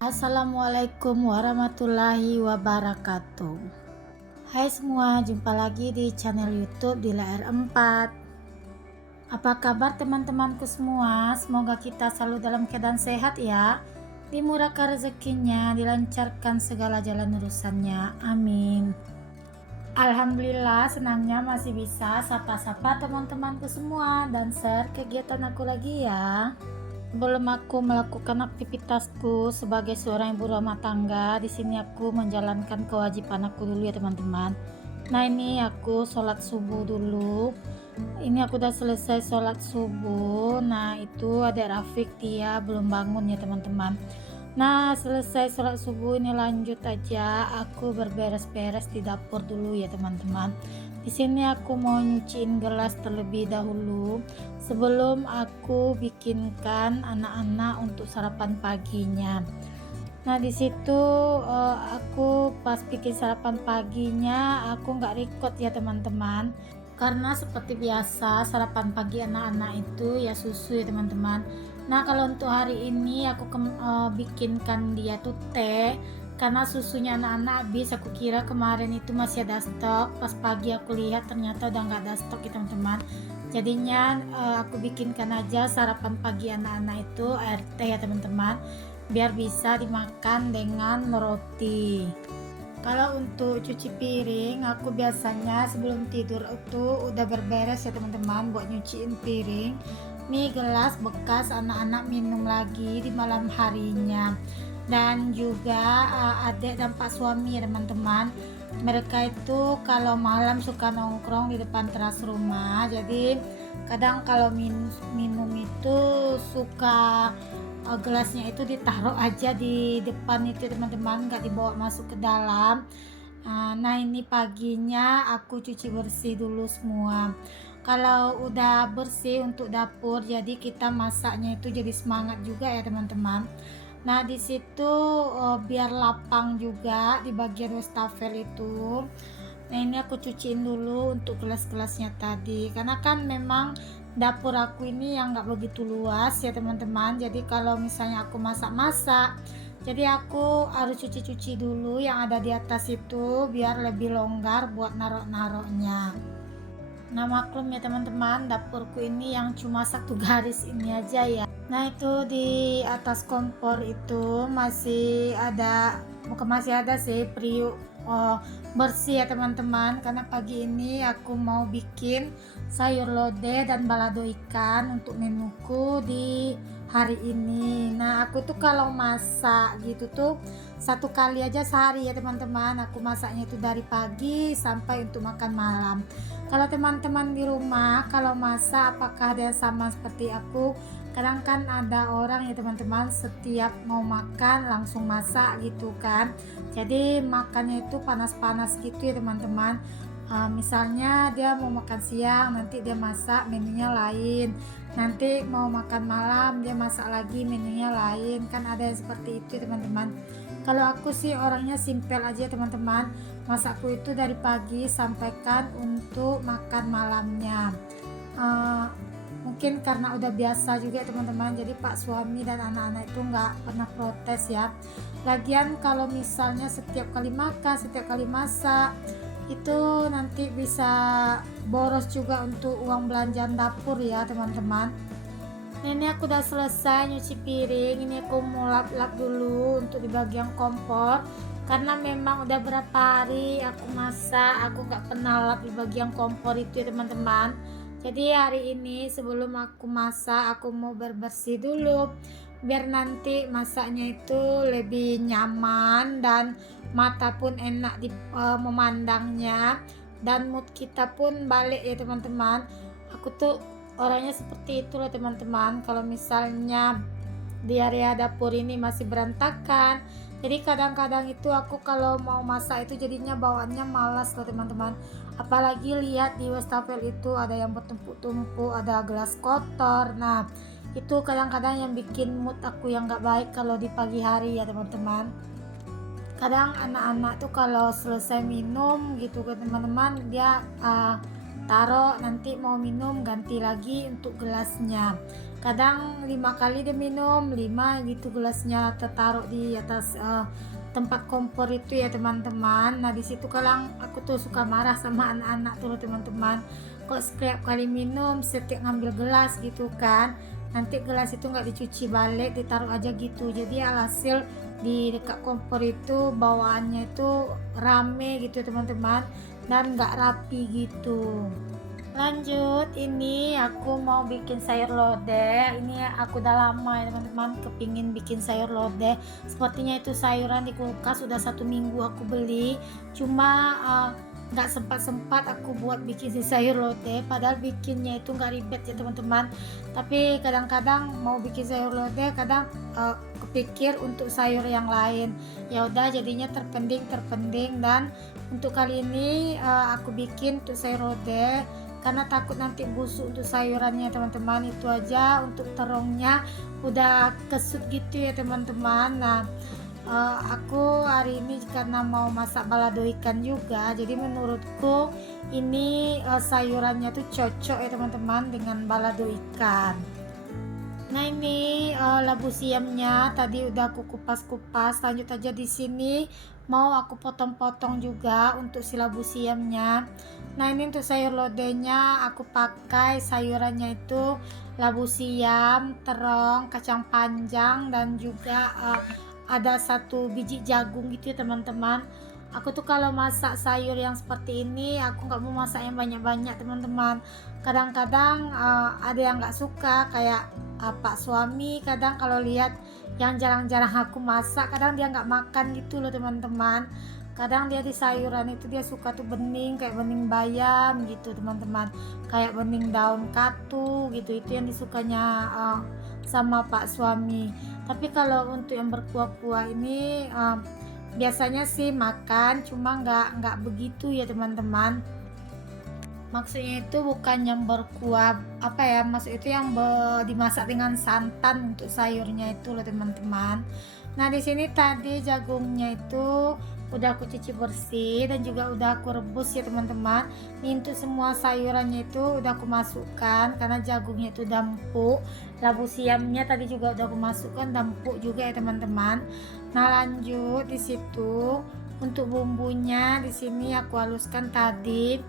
Assalamualaikum warahmatullahi wabarakatuh. Hai semua, jumpa lagi di channel YouTube Dila R4. Apa kabar teman-temanku semua? Semoga kita selalu dalam keadaan sehat ya. Dimurahkan rezekinya, dilancarkan segala jalan urusannya. Amin. Alhamdulillah, senangnya masih bisa sapa-sapa teman-temanku semua dan share kegiatan aku lagi ya. Sebelum aku melakukan aktivitasku sebagai seorang ibu rumah tangga, di sini aku menjalankan kewajiban aku dulu ya teman-teman. Nah, ini aku sholat subuh dulu. Ini aku udah selesai sholat subuh. Nah, itu ada Rafiq, dia belum bangun ya teman-teman. Nah, selesai sholat subuh ini lanjut aja aku berberes-beres di dapur dulu ya teman-teman. Di sini aku mau nyuciin gelas terlebih dahulu sebelum aku bikinkan anak-anak untuk sarapan paginya. Nah, di situ aku pas bikin sarapan paginya aku nggak record ya teman-teman, karena seperti biasa sarapan pagi anak-anak itu ya susu ya teman-teman. Nah, kalau untuk hari ini aku bikinkan dia tuh teh, karena susunya anak-anak habis. Aku kira kemarin itu masih ada stok, pas pagi aku lihat ternyata udah nggak ada stok ya teman-teman. Jadinya aku bikinkan aja sarapan pagi anak-anak itu air teh ya teman-teman, biar bisa dimakan dengan roti. Kalau untuk cuci piring, aku biasanya sebelum tidur itu udah berberes ya teman-teman buat nyuciin piring. Nih gelas bekas anak-anak minum lagi di malam harinya. Dan juga adik dan pak suami ya teman-teman. Mereka itu kalau malam suka nongkrong di depan teras rumah. Jadi kadang kalau minum itu suka gelasnya itu ditaruh aja di depan itu teman-teman, nggak dibawa masuk ke dalam. Nah, ini paginya aku cuci bersih dulu semua. Kalau udah bersih untuk dapur, jadi kita masaknya itu jadi semangat juga ya teman-teman. Nah, di situ biar lapang juga di bagian wastafel itu. Nah, ini aku cuciin dulu untuk gelas-gelasnya tadi, karena kan memang dapur aku ini yang nggak begitu luas ya teman-teman. Jadi kalau misalnya aku masak-masak, jadi aku harus cuci-cuci dulu yang ada di atas itu biar lebih longgar buat narok-naroknya. Nah, maklum ya teman-teman, dapurku ini yang cuma satu garis ini aja ya. Nah, itu di atas kompor itu masih ada sih periuk bersih ya teman-teman, karena pagi ini aku mau bikin sayur lodeh dan balado ikan untuk menuku di hari ini. Nah, aku tuh kalau masak gitu tuh satu kali aja sehari ya teman-teman. Aku masaknya itu dari pagi sampai untuk makan malam. Kalau teman-teman di rumah kalau masak, apakah ada yang sama seperti aku? Kadang kan ada orang ya teman-teman, setiap mau makan langsung masak gitu kan. Jadi makannya itu panas-panas gitu ya teman-teman. Misalnya dia mau makan siang, nanti dia masak menunya lain. Nanti mau makan malam, dia masak lagi menunya lain. Kan ada yang seperti itu ya teman-teman. Kalau aku sih orangnya simpel aja teman-teman. Masakku itu dari pagi sampaikan untuk makan malamnya. Mungkin karena udah biasa juga teman-teman, jadi pak suami dan anak-anak itu nggak pernah protes ya. Lagian kalau misalnya setiap kali makan, setiap kali masak, itu nanti bisa boros juga untuk uang belanjaan dapur ya teman-teman. Ini aku udah selesai nyuci piring. Ini aku mau lap-lap dulu untuk di bagian kompor, karena memang udah berapa hari aku masak, aku nggak pernah lap di bagian kompor itu ya teman-teman. Jadi hari ini sebelum aku masak, aku mau bersih dulu biar nanti masaknya itu lebih nyaman dan mata pun enak memandangnya, dan mood kita pun balik ya teman-teman. Aku tuh orangnya seperti itu loh teman-teman. Kalau misalnya di area dapur ini masih berantakan, jadi kadang-kadang itu aku kalau mau masak itu jadinya bawaannya malas loh teman-teman. Apalagi lihat di wastafel itu ada yang bertumpuk-tumpuk, ada gelas kotor. Nah, itu kadang-kadang yang bikin mood aku yang gak baik kalau di pagi hari ya teman-teman. Kadang anak-anak tuh kalau selesai minum gitu ke teman-teman, dia taruh, nanti mau minum ganti lagi untuk gelasnya. kadang 5 kali dia minum 5 gitu gelasnya, tertaruh di atas tempat kompor itu ya teman-teman. Nah di situ kadang aku tuh suka marah sama anak-anak tuh teman-teman, kok setiap kali minum setiap ngambil gelas gitu kan, nanti gelas itu nggak dicuci balik, ditaruh aja gitu. Jadi alhasil di dekat kompor itu bawaannya itu rame gitu teman-teman, dan nggak rapi gitu. Lanjut, ini aku mau bikin sayur lodeh. Ini aku udah lama ya teman-teman kepingin bikin sayur lodeh. Sepertinya itu sayuran di kulkas udah 1 minggu aku beli, cuma nggak sempat aku buat bikin si sayur lodeh. Padahal bikinnya itu nggak ribet ya teman-teman, tapi kadang-kadang mau bikin sayur lodeh kadang kepikir untuk sayur yang lain, ya udah jadinya terpending. Dan untuk kali ini aku bikin untuk sayur lodeh karena takut nanti busuk untuk sayurannya teman-teman. Itu aja, untuk terongnya udah kesut gitu ya teman-teman. Nah aku hari ini karena mau masak balado ikan juga, jadi menurutku ini sayurannya tuh cocok ya teman-teman dengan balado ikan. Nah ini labu siamnya tadi udah aku kupas-kupas. Lanjut aja di sini mau aku potong-potong juga untuk si labu siamnya. Nah ini untuk sayur lodehnya aku pakai sayurannya itu labu siam, terong, kacang panjang, dan juga ada 1 biji jagung gitu ya teman-teman. Aku tuh kalau masak sayur yang seperti ini aku nggak mau masak yang banyak-banyak teman-teman. Kadang-kadang ada yang nggak suka, kayak Pak suami kadang kalau lihat yang jarang-jarang aku masak, kadang dia nggak makan gitu loh teman-teman. Kadang dia di sayuran itu dia suka tuh bening, kayak bening bayam gitu teman-teman, kayak bening daun katu gitu, itu yang disukanya sama Pak suami. Tapi kalau untuk yang berkuah-kuah ini biasanya sih makan, cuma nggak begitu ya teman-teman. Maksudnya itu bukan yang berkuah apa ya, maksud itu yang dimasak dengan santan untuk sayurnya itu loh teman-teman. Nah di sini tadi jagungnya itu udah aku cuci bersih dan juga udah aku rebus ya teman-teman. Ini untuk semua sayurannya itu udah aku masukkan karena jagungnya itu udah empuk. Labu siamnya tadi juga udah aku masukkan, udah empuk juga ya teman-teman. Nah lanjut di situ untuk bumbunya di sini aku haluskan tadi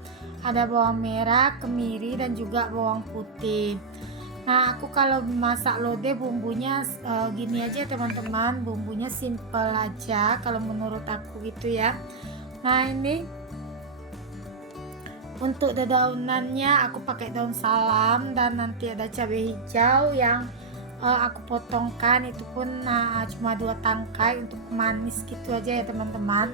ada bawang merah, kemiri, dan juga bawang putih. Nah aku kalau masak lodeh bumbunya gini aja teman-teman, bumbunya simple aja kalau menurut aku gitu ya. Nah ini untuk daunannya aku pakai daun salam, dan nanti ada cabai hijau yang aku potongkan, itu pun cuma 2 tangkai untuk manis gitu aja ya teman-teman.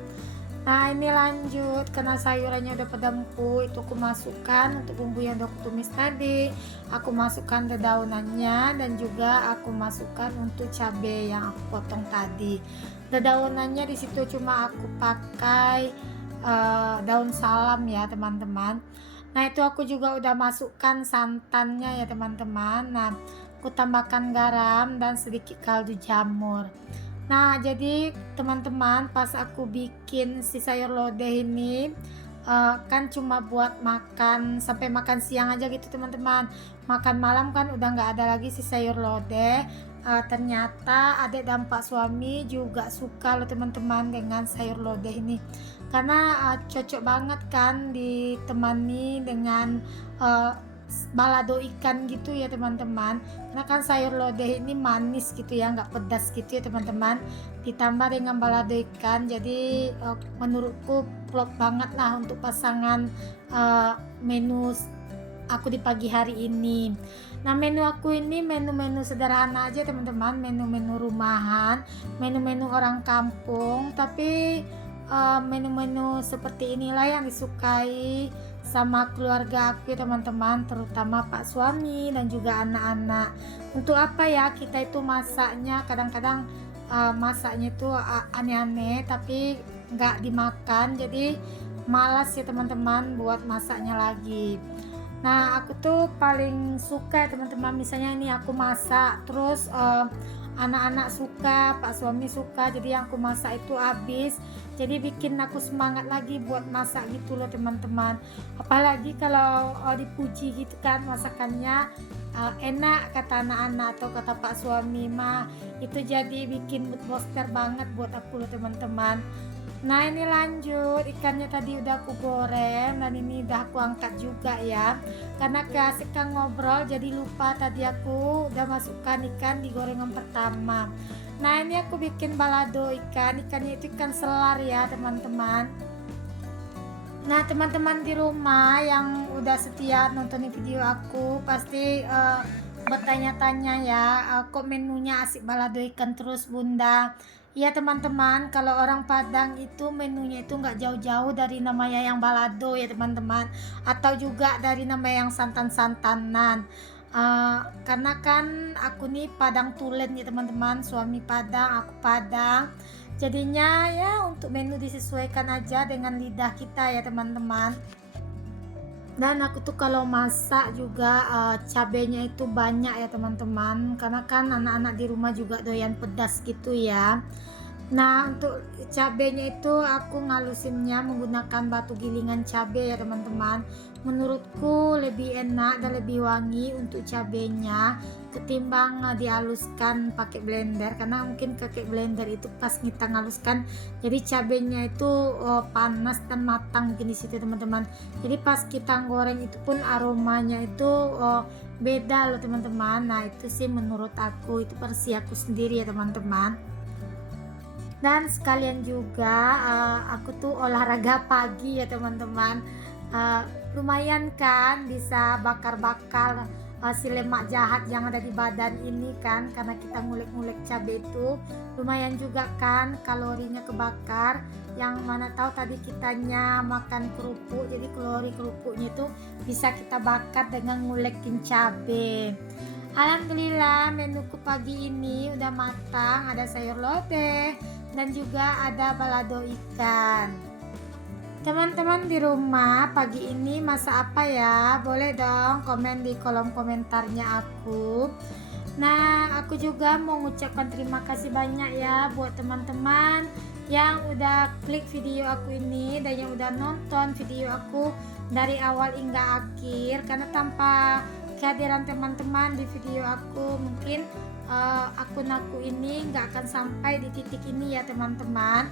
Nah ini lanjut, karena sayurannya udah pada empuk, itu aku masukkan untuk bumbu yang udah aku tumis tadi, aku masukkan daunannya, dan juga aku masukkan untuk cabai yang aku potong tadi. Daunannya di situ cuma aku pakai daun salam ya teman-teman. Nah itu aku juga udah masukkan santannya ya teman-teman. Nah aku tambahkan garam dan sedikit kaldu jamur. Nah jadi teman-teman pas aku bikin si sayur lodeh ini kan cuma buat makan sampai makan siang aja gitu teman-teman. Makan malam kan udah nggak ada lagi si sayur lodeh. Ternyata adik dan Pak suami juga suka loh teman-teman dengan sayur lodeh ini, karena cocok banget kan ditemani dengan balado ikan gitu ya teman-teman. Karena kan sayur lodeh ini manis gitu ya, nggak pedas gitu ya teman-teman, ditambah dengan balado ikan, jadi menurutku plot banget lah untuk pasangan menu aku di pagi hari ini. Nah menu aku ini menu-menu sederhana aja teman-teman, menu-menu rumahan, menu-menu orang kampung, tapi menu-menu seperti inilah yang disukai sama keluarga aku ya teman-teman, terutama Pak suami dan juga anak-anak. Untuk apa ya kita itu masaknya, kadang-kadang masaknya itu aneh-aneh tapi nggak dimakan, jadi malas ya teman-teman buat masaknya lagi. Nah aku tuh paling suka ya teman-teman, misalnya ini aku masak terus anak-anak suka, Pak suami suka, jadi yang aku masak itu habis, jadi bikin aku semangat lagi buat masak gitu loh teman-teman. Apalagi kalau dipuji gitu kan masakannya, enak kata anak-anak atau kata pak suami mah, itu jadi bikin mood booster banget buat aku loh teman-teman. Nah ini lanjut, ikannya tadi udah aku goreng dan ini udah aku angkat juga ya, karena keasikan ngobrol jadi lupa tadi aku udah masukkan ikan di gorengan pertama. Nah ini aku bikin balado ikannya itu ikan selar ya teman-teman. Nah teman-teman di rumah yang udah setia nontonin video aku pasti bertanya-tanya ya, kok menunya asik balado ikan terus bunda. Iya teman-teman, kalau orang Padang itu menunya itu nggak jauh-jauh dari namanya yang balado ya teman-teman, atau juga dari nama yang santan-santanan. Karena kan aku nih Padang Tulen ya teman-teman, suami Padang, aku Padang. Jadinya ya untuk menu disesuaikan aja dengan lidah kita ya teman-teman. Dan aku tuh kalau masak juga cabenya itu banyak ya teman-teman, karena kan anak-anak di rumah juga doyan pedas gitu ya. Nah untuk cabenya itu aku ngalusinnya menggunakan batu gilingan cabe ya teman-teman. Menurutku lebih enak dan lebih wangi untuk cabenya ketimbang dihaluskan pakai blender, karena mungkin pakai blender itu pas kita ngaluskan jadi cabenya itu panas dan matang mungkin di situ teman-teman. Jadi pas kita goreng itu pun aromanya itu beda loh teman-teman. Nah itu sih menurut aku, itu versi aku sendiri ya teman-teman. Dan sekalian juga aku tuh olahraga pagi ya teman-teman. Lumayan kan bisa bakar-bakar si lemak jahat yang ada di badan ini kan, karena kita ngulik-ngulik cabai itu lumayan juga kan kalorinya kebakar. Yang mana tahu tadi kitanya makan kerupuk, jadi kalori kerupuknya itu bisa kita bakar dengan ngulekin cabai. Alhamdulillah menuku pagi ini udah matang, ada sayur lodeh dan juga ada balado ikan. Teman-teman di rumah pagi ini masak apa ya? Boleh dong komen di kolom komentarnya aku. Nah aku juga mau mengucapkan terima kasih banyak ya buat teman-teman yang udah klik video aku ini dan yang udah nonton video aku dari awal hingga akhir, karena tanpa kehadiran teman-teman di video aku mungkin akun aku ini nggak akan sampai di titik ini ya teman-teman.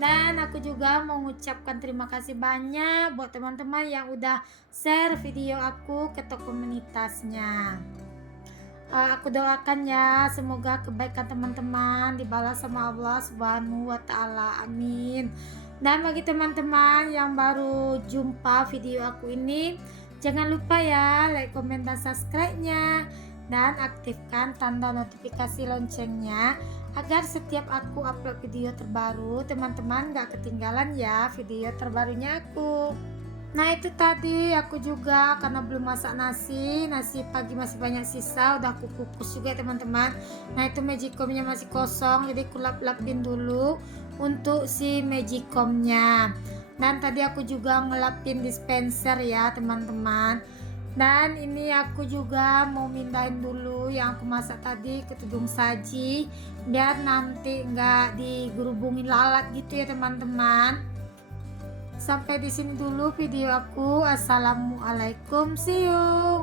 Dan aku juga mau mengucapkan terima kasih banyak buat teman-teman yang udah share video aku ke komunitasnya. Aku doakan ya semoga kebaikan teman-teman dibalas sama Allah Subhanahu wa Ta'ala, amin. Dan bagi teman-teman yang baru jumpa video aku ini, jangan lupa ya like, komen, dan subscribe-nya, dan aktifkan tanda notifikasi loncengnya agar setiap aku upload video terbaru teman-teman gak ketinggalan ya video terbarunya aku. Nah itu tadi aku juga karena belum masak nasi pagi masih banyak sisa, udah aku kukus juga teman-teman. Nah itu magicomnya masih kosong, jadi aku lap-lapin dulu untuk si magicomnya. Dan tadi aku juga ngelapin dispenser ya teman-teman. Dan ini aku juga mau mindahin dulu yang aku masak tadi ke tudung saji biar nanti nggak digerubungin lalat gitu ya teman-teman. Sampai di sini dulu video aku. Assalamualaikum, see you.